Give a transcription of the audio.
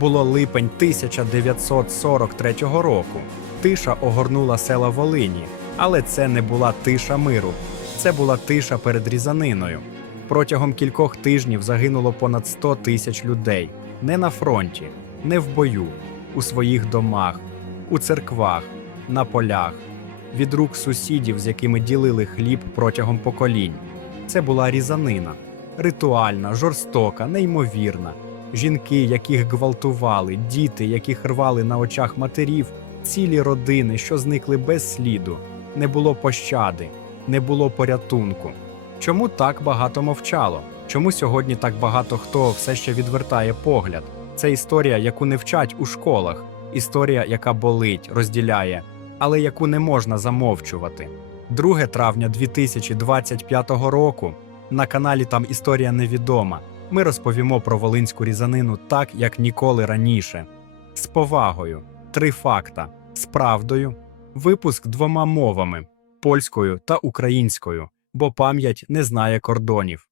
Було липень 1943 року. Тиша огорнула села Волині, але це не була тиша миру. Це була тиша перед різаниною. Протягом кількох тижнів загинуло понад 100 тисяч людей не на фронті, не в бою, у своїх домах, у церквах, на полях, від рук сусідів, з якими ділили хліб протягом поколінь. Це була різанина, ритуальна, жорстока, неймовірна. Жінки, яких гвалтували, діти, яких рвали на очах матерів, цілі родини, що зникли без сліду. Не було пощади, не було порятунку. Чому так багато мовчало? Чому сьогодні так багато хто все ще відвертає погляд? Це історія, яку не вчать у школах, історія, яка болить, розділяє, але яку не можна замовчувати. 2 травня 2025 року на каналі Там Історія невідома. Ми розповімо про волинську різанину так, як ніколи раніше. З повагою, три факта, з правдою, випуск двома мовами польською та українською, бо пам'ять не знає кордонів.